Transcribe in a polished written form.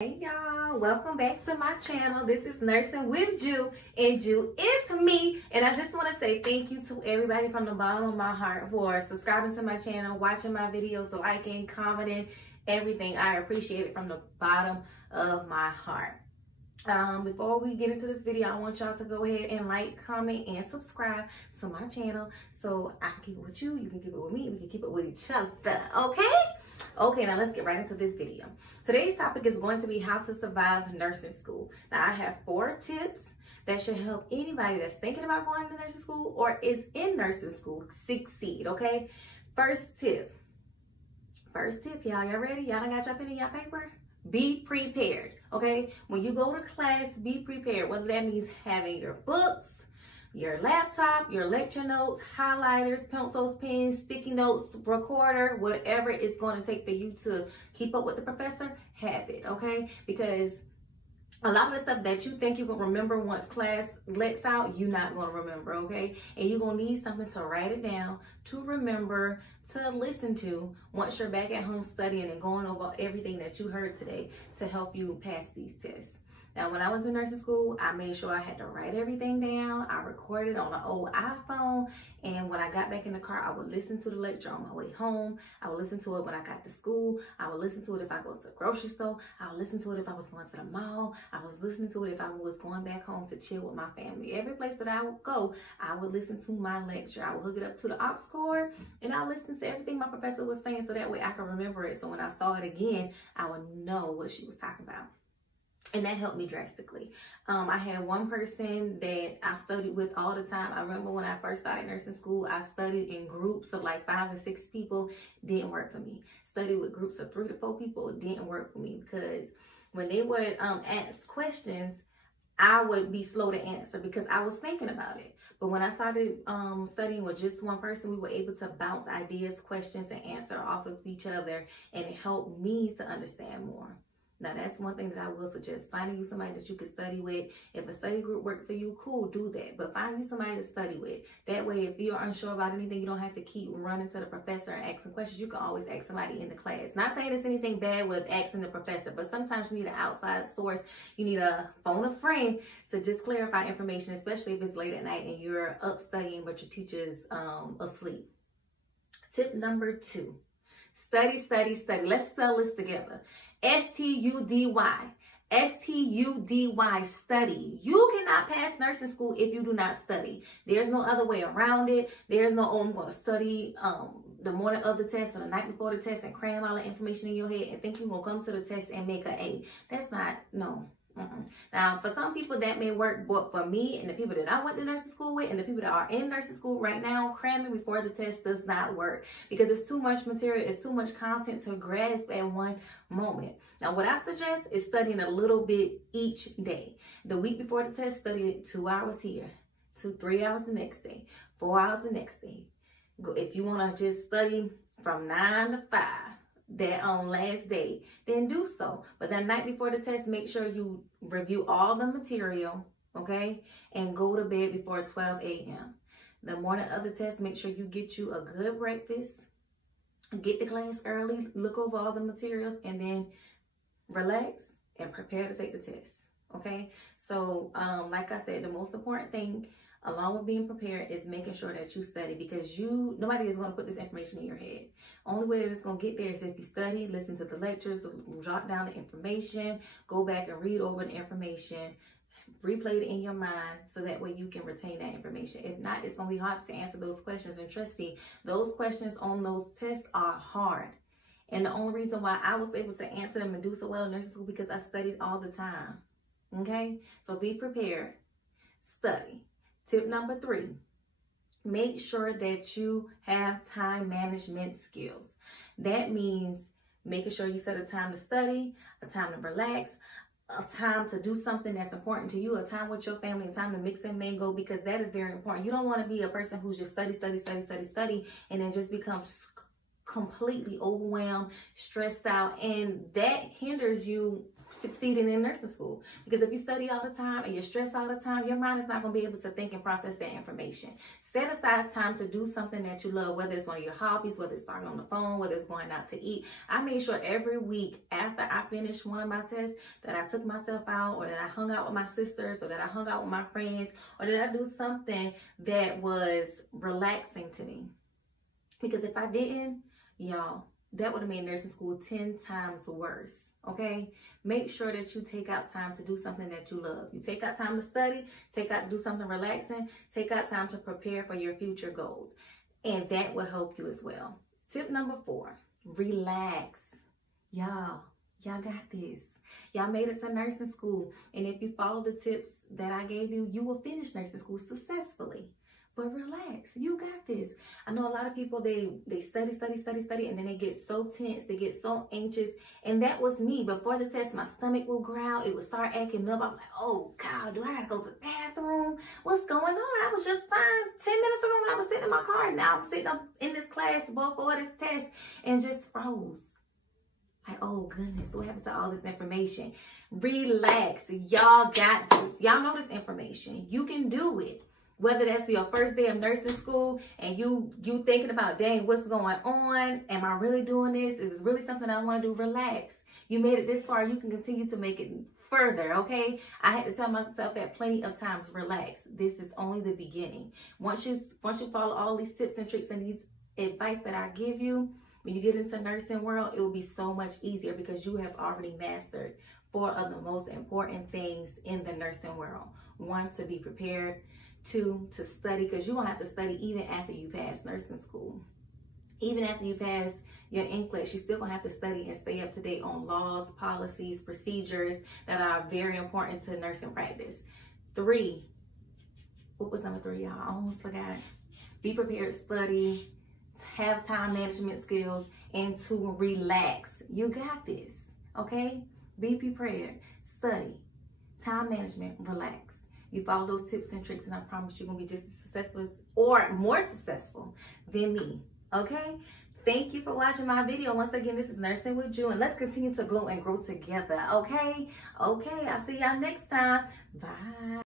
Hey y'all, welcome back to my channel. This is Nursing with Ju, and Ju is me. And I just want to say thank you to everybody from the bottom of my heart for subscribing to my channel, watching my videos, liking, commenting, everything. I appreciate it from the bottom of my heart. Before we get into this video, I want y'all to go ahead and like, comment, and subscribe to my channel so I can keep it with you, you can keep it with me, we can keep it with each other, okay? Okay, now let's get right into this video. Today's topic is going to be how to survive nursing school. Now, I have 4 tips that should help anybody that's thinking about going to nursing school or is in nursing school succeed, okay? First tip, y'all ready? Y'all done got your pen and your paper? Be prepared, okay? When you go to class, be prepared, whether that means having your books, your laptop, your lecture notes, highlighters, pencils, pens, sticky notes, recorder, whatever it's going to take for you to keep up with the professor, have it, okay? Because a lot of the stuff that you think you're going to remember once class lets out, you're not going to remember, okay? And you're going to need something to write it down, to remember, to listen to once you're back at home studying and going over everything that you heard today to help you pass these tests. Now, when I was in nursing school, I made sure I had to write everything down. I recorded on an old iPhone. And when I got back in the car, I would listen to the lecture on my way home. I would listen to it when I got to school. I would listen to it if I go to the grocery store. I would listen to it if I was going to the mall. I was listening to it if I was going back home to chill with my family. Every place that I would go, I would listen to my lecture. I would hook it up to the aux cord, and I listened to everything my professor was saying so that way I could remember it. So when I saw it again, I would know what she was talking about. And that helped me drastically. I had one person that I studied with all the time. I remember when I first started nursing school, I studied in groups of like 5 or 6 people. Didn't work for me. Studied with groups of 3 to 4 people. It didn't work for me because when they would ask questions, I would be slow to answer because I was thinking about it. But when I started studying with just one person, we were able to bounce ideas, questions, and answer off of each other. And it helped me to understand more. Now, that's one thing that I will suggest. Finding you somebody that you can study with. If a study group works for you, cool, do that. But find you somebody to study with. That way, if you're unsure about anything, you don't have to keep running to the professor and asking questions. You can always ask somebody in the class. Not saying there's anything bad with asking the professor, but sometimes you need an outside source. You need a phone a friend to just clarify information, especially if it's late at night and you're up studying, but your teacher's asleep. Tip number 2. Study, study, study. Let's spell this together. S-T-U-D-Y. S-T-U-D-Y, study. You cannot pass nursing school if you do not study. There's no other way around it. There's no, oh, I'm going to study the morning of the test or the night before the test and cram all the information in your head and think you're going to come to the test and make an A. That's not, no. Now, for some people that may work, but for me and the people that I went to nursing school with and the people that are in nursing school right now, cramming before the test does not work because it's too much material, it's too much content to grasp at one moment. Now, what I suggest is studying a little bit each day. The week before the test, study 2 hours here, 3 hours the next day, 4 hours the next day. If you want to just study from 9 to 5, that on last day, then do so. But the night before the test, make sure you review all the material, okay? And go to bed before 12 a.m. The morning of the test, make sure you get you a good breakfast, get to class early, look over all the materials, and then relax and prepare to take the test, okay? So, like I said, the most important thing along with being prepared is making sure that you study because nobody is going to put this information in your head. Only way that it's going to get there is if you study, listen to the lectures, jot down the information, go back and read over the information, replay it in your mind so that way you can retain that information. If not, it's going to be hard to answer those questions. And trust me, those questions on those tests are hard. And the only reason why I was able to answer them and do so well in nursing school because I studied all the time. Okay? So be prepared. Study. Tip number 3, make sure that you have time management skills. That means making sure you set a time to study, a time to relax, a time to do something that's important to you, a time with your family, a time to mix and mingle because that is very important. You don't want to be a person who's just study, and then just becomes completely overwhelmed, stressed out, and that hinders you succeeding in nursing school. Because if you study all the time and you're stressed all the time, your mind is not going to be able to think and process that information. Set aside time to do something that you love, whether it's one of your hobbies, whether it's talking on the phone, whether it's going out to eat. I made sure every week after I finished one of my tests that I took myself out, or that I hung out with my sisters, or that I hung out with my friends, or that I do something that was relaxing to me. Because if I didn't, y'all, that would have made nursing school 10 times worse. Okay, make sure that you take out time to do something that you love. You take out time to study, take out to do something relaxing, take out time to prepare for your future goals. And that will help you as well. Tip number 4, relax. Y'all got this. Y'all made it to nursing school. And if you follow the tips that I gave you, you will finish nursing school successfully. But relax, you got this. I know a lot of people, they study, and then they get so tense, they get so anxious. And that was me. Before the test, my stomach will growl, it would start acting up. I'm like, oh God, do I gotta go to the bathroom? What's going on? I was just fine 10 minutes ago when I was sitting in my car. Now I'm sitting up in this class before this test and just froze. Like, oh goodness, what happened to all this information? Relax, y'all got this. Y'all know this information. You can do it. Whether that's your first day of nursing school and you thinking about, dang, what's going on? Am I really doing this? Is this really something I want to do? Relax. You made it this far. You can continue to make it further, okay? I had to tell myself that plenty of times. Relax. This is only the beginning. Once you follow all these tips and tricks and these advice that I give you, when you get into nursing world, it will be so much easier because you have already mastered 4 of the most important things in the nursing world. 1, to be prepared. 2, to study, because you're going to have to study even after you pass nursing school. Even after you pass your NCLEX, you're still going to have to study and stay up to date on laws, policies, procedures that are very important to nursing practice. 3, what was number 3, y'all? I almost forgot. Be prepared, study, have time management skills, and to relax. You got this, okay? Be prepared, study, time management, relax. You follow those tips and tricks, and I promise you're going to be just as successful or more successful than me, okay? Thank you for watching my video. Once again, this is Nursing with Ju, and let's continue to glow and grow together, okay? Okay, I'll see y'all next time. Bye.